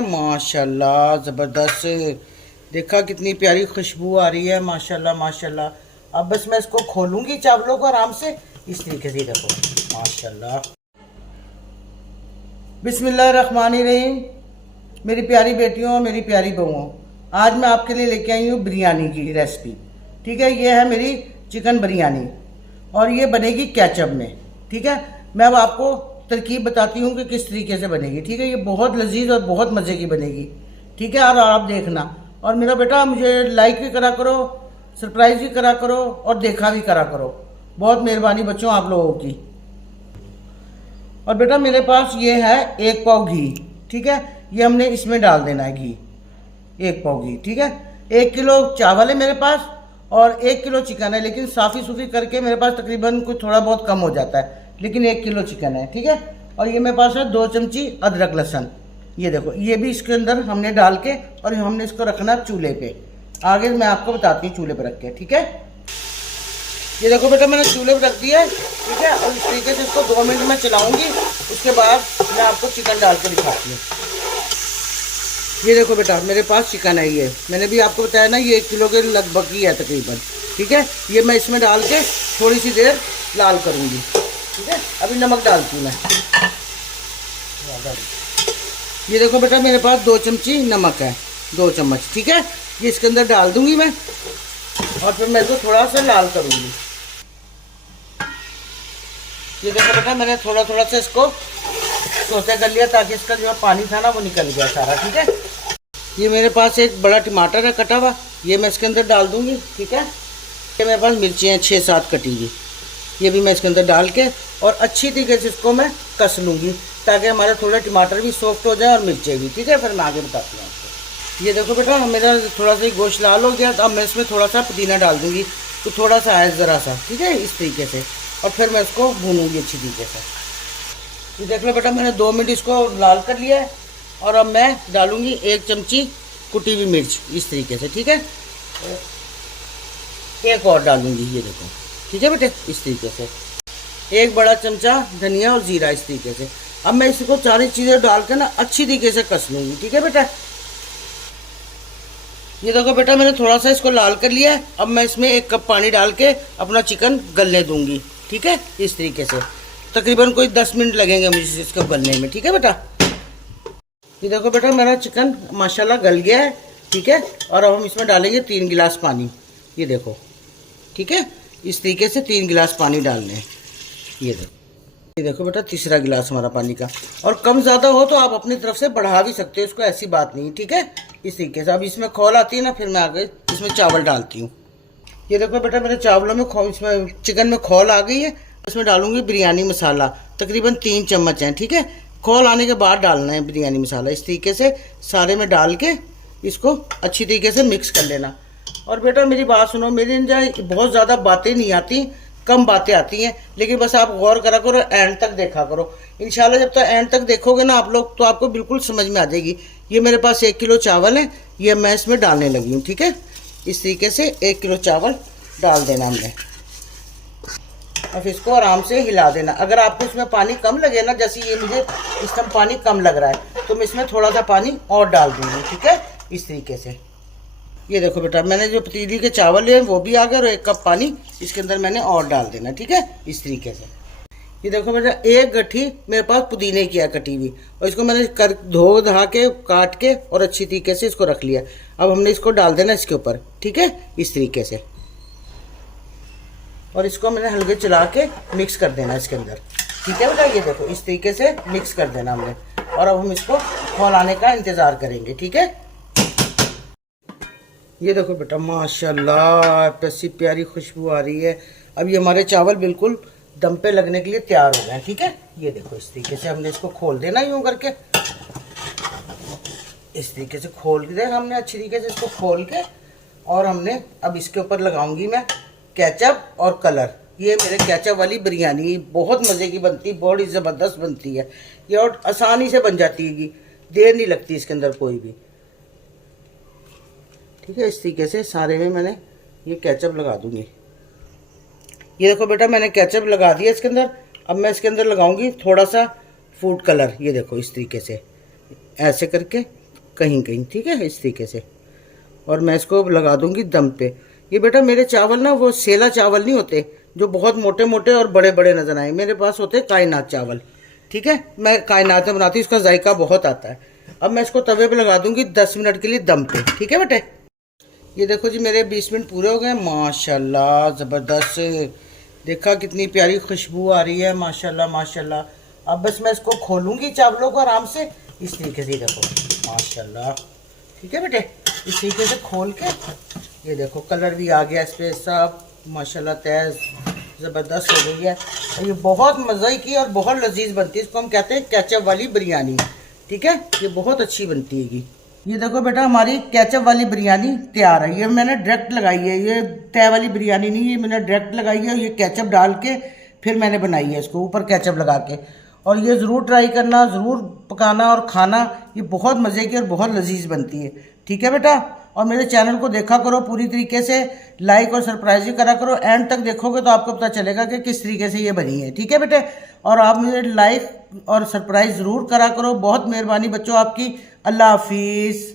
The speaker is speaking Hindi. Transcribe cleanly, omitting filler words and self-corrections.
माशाल्लाह ज़बरदस्त। देखा कितनी प्यारी खुशबू आ रही है, माशाल्लाह माशाल्लाह। अब बस मैं इसको खोलूंगी चावलों को आराम से इस तरीके से। देखो माशाल्लाह। बिस्मिल्लाहिर्रहमानिर्रहीम। मेरी प्यारी बेटियों और मेरी प्यारी बहुओं, आज मैं आपके लिए लेके आई हूँ बिरयानी की रेसिपी। ठीक है, ये है मेरी चिकन बिरयानी और ये बनेगी केचप में। ठीक है, मैं अब आपको तरकीब बताती हूँ कि किस तरीके से बनेगी। ठीक है, ये बहुत लजीज और बहुत मज़े की बनेगी। ठीक है, और आप देखना। और मेरा बेटा मुझे लाइक भी करा करो, सरप्राइज भी करा करो और देखा भी करा करो। बहुत मेहरबानी बच्चों आप लोगों की। और बेटा मेरे पास ये है 1 पाव घी। ठीक है, ये हमने इसमें डाल देना है घी, 1 पाव घी। ठीक है, 1 किलो चावल है मेरे पास और 1 किलो चिकन है, लेकिन साफ़ी सूफी करके मेरे पास तकरीबन कुछ थोड़ा बहुत कम हो जाता है, लेकिन 1 किलो चिकन है। ठीक है, और ये मेरे पास है 2 चमची अदरक लहसुन। ये देखो, ये भी इसके अंदर हमने डाल के और हमने इसको रखना चूल्हे पे। आगे मैं आपको बताती हूँ चूल्हे पे रख के। ठीक है, ये देखो बेटा मैंने चूल्हे पे रख दिया है। ठीक है, और इस तरीके से इसको 2 मिनट में चलाऊंगी, उसके बाद मैं आपको चिकन डाल के दिखाती हूँ। ये देखो बेटा मेरे पास चिकन है, ये मैंने भी आपको बताया ना, ये 1 किलो के लगभग ही है तकरीबन। ठीक है, ये मैं इसमें डाल के थोड़ी सी देर लाल करूँगी। ठीक है, अभी नमक डालती हूँ मैं। ये देखो बेटा मेरे पास 2 चमची नमक है, 2 चम्मच। ठीक है, ये इसके अंदर डाल दूंगी मैं और फिर मैं इसको थोड़ा सा लाल करूँगी। ये देखो बेटा मैंने थोड़ा थोड़ा सा इसको सोते कर लिया ताकि इसका जो पानी था ना वो निकल गया सारा। ठीक है, ये मेरे पास एक बड़ा टमाटर है कटा हुआ, ये मैं इसके अंदर डाल दूंगी। ठीक है, ये मेरे पास मिर्ची हैं 6-7 कटी हुई, ये भी मैं इसके अंदर डाल के और अच्छी तरीके से इसको मैं कस लूँगी ताकि हमारे थोड़े टमाटर भी सॉफ्ट हो जाए और मिर्चें भी। ठीक है, फिर मैं आगे बताती हूँ आपको। ये देखो बेटा मेरा थोड़ा सा गोश्त लाल हो गया, तो अब मैं इसमें थोड़ा सा पुदीना डाल दूँगी, तो थोड़ा सा है ज़रा सा। ठीक है, इस तरीके से, और फिर मैं इसको भूनूँगी अच्छी तरीके से। ये देख लो बेटा मैंने 2 मिनट इसको लाल कर लिया है और अब मैं डालूँगी 1 चमची कुटी हुई मिर्च इस तरीके से। ठीक है, एक और डालूँगी, ये देखो। ठीक है बेटे, इस तरीके से 1 बड़ा चमचा धनिया और ज़ीरा इस तरीके से। अब मैं इसको सारी चीज़ें डाल के ना अच्छी तरीके से कस लूँगी। ठीक है बेटा, ये देखो बेटा मैंने थोड़ा सा इसको लाल कर लिया है। अब मैं इसमें 1 कप पानी डाल के अपना चिकन गलने दूंगी। ठीक है, इस तरीके से तकरीबन कोई 10 मिनट लगेंगे मुझे इसको गलने में। ठीक है बेटा, ये देखो बेटा मेरा चिकन माशाल्लाह गल गया है। ठीक है, और अब हम इसमें डालेंगे 3 गिलास पानी। ये देखो, ठीक है, इस तरीके से 3 गिलास पानी डालने हैं। ये देखो बेटा तीसरा गिलास हमारा पानी का। और कम ज़्यादा हो तो आप अपनी तरफ से बढ़ा भी सकते हो, इसको ऐसी बात नहीं। ठीक है, इस तरीके से। अब इसमें खौल आती है ना, फिर मैं आगे इसमें चावल डालती हूँ। ये देखो बेटा मेरे चावलों में इसमें चिकन में खौल आ गई है। इसमें डालूंगी बिरयानी मसाला, तकरीबन 3 चम्मच हैं। ठीक है, खौल आने के बाद डालना है बिरयानी मसाला। इस तरीके से सारे में डाल के इसको अच्छी तरीके से मिक्स कर लेना। और बेटा मेरी बात सुनो, मेरी बहुत ज़्यादा बातें नहीं आती, कम बातें आती हैं, लेकिन बस आप गौर करा करो, एंड तक देखा करो। इंशाल्लाह जब तक एंड तक देखोगे ना आप लोग, तो आपको बिल्कुल समझ में आ जाएगी। ये मेरे पास 1 किलो चावल है, ये मैं इसमें डालने लगी हूँ। ठीक है, इस तरीके से 1 किलो चावल डाल देना हमने। अब इसको आराम से हिला देना। अगर आपको इसमें पानी कम लगे ना, जैसे ये मुझे इस टाइम पानी कम लग रहा है, तो मैं इसमें थोड़ा सा पानी और डाल दूँगी। ठीक है, इस तरीके से। ये देखो बेटा मैंने जो पतीली के चावल लिए वो भी आ गए और 1 कप पानी इसके अंदर मैंने और डाल देना। ठीक है, इस तरीके से। ये देखो बेटा 1 गट्ठी मेरे पास पुदीने की है कटी हुई, और इसको मैंने धो धा के काट के और अच्छी तरीके से इसको रख लिया। अब हमने इसको डाल देना इसके ऊपर। ठीक है, इस तरीके से, और इसको मैंने हल्के चला के मिक्स कर देना इसके अंदर। ठीक है बेटा, ये देखो इस तरीके से मिक्स कर देना हमने, और अब हम इसको खौल आने का इंतज़ार करेंगे। ठीक है, ये देखो बेटा माशाल्लाह ऐसी प्यारी खुशबू आ रही है। अब ये हमारे चावल बिल्कुल दम पे लगने के लिए तैयार हो गए हैं। ठीक है, ये देखो इस तरीके से हमने इसको खोल देना यूँ करके, इस तरीके से खोल के हमने अच्छी तरीके से इसको खोल के, और हमने अब इसके ऊपर लगाऊंगी मैं केचप और कलर। ये मेरे केचप वाली बिरयानी बहुत मज़े की बनती है, बहुत ही ज़बरदस्त बनती है ये, और आसानी से बन जाती है, देर नहीं लगती इसके अंदर कोई भी। ठीक है, इस तरीके से सारे में मैंने ये केचप लगा दूंगी। ये देखो बेटा मैंने केचप लगा दिया इसके अंदर। अब मैं इसके अंदर लगाऊंगी थोड़ा सा फूड कलर। ये देखो इस तरीके से ऐसे करके कहीं कहीं, ठीक है, इस तरीके से। और मैं इसको लगा दूंगी दम पे। ये बेटा मेरे चावल ना वो सेला चावल नहीं होते जो बहुत मोटे मोटे और बड़े बड़े नजर आए, मेरे पास होते कायनात चावल, ठीक है। मैं कायनात में बनाती हूँ, इसका जायका बहुत आता है। अब मैं इसको तवे पे लगा दूंगी 10 मिनट के लिए दम पे, ठीक है बेटे। ये देखो जी मेरे 20 मिनट पूरे हो गए, माशाल्लाह ज़बरदस्त। देखा कितनी प्यारी खुशबू आ रही है, माशाल्लाह माशाल्लाह। अब बस मैं इसको खोलूंगी चावलों को आराम से, इस तरीके से। देखो माशाल्लाह, ठीक है बेटे। इस तरीके से खोल के ये देखो कलर भी आ गया इस पर सब, माशाल्लाह तेज़ ज़बरदस्त हो गई है। और ये बहुत मज़े की और बहुत लजीज बनती है, इसको हम कहते हैं केचप वाली बिरयानी, ठीक है। ये बहुत अच्छी बनती है। ये देखो बेटा हमारी केचप वाली बिरयानी तैयार है। ये मैंने डायरेक्ट लगाई है, ये तय वाली बिरयानी नहीं, ये मैंने डायरेक्ट लगाई है। ये केचप डाल के फिर मैंने बनाई है, इसको ऊपर केचप लगा के। और ये ज़रूर ट्राई करना, ज़रूर पकाना और खाना, ये बहुत मज़े की और बहुत लजीज बनती है, ठीक है बेटा। और मेरे चैनल को देखा करो पूरी तरीके से, लाइक और सरप्राइज भी करा करो। एंड तक देखोगे तो आपको पता चलेगा कि किस तरीके से ये बनी है, ठीक है बेटे। और आप मुझे लाइक और सरप्राइज ज़रूर करा करो, बहुत मेहरबानी बच्चों आपकी। अल्लाह हाफिज़।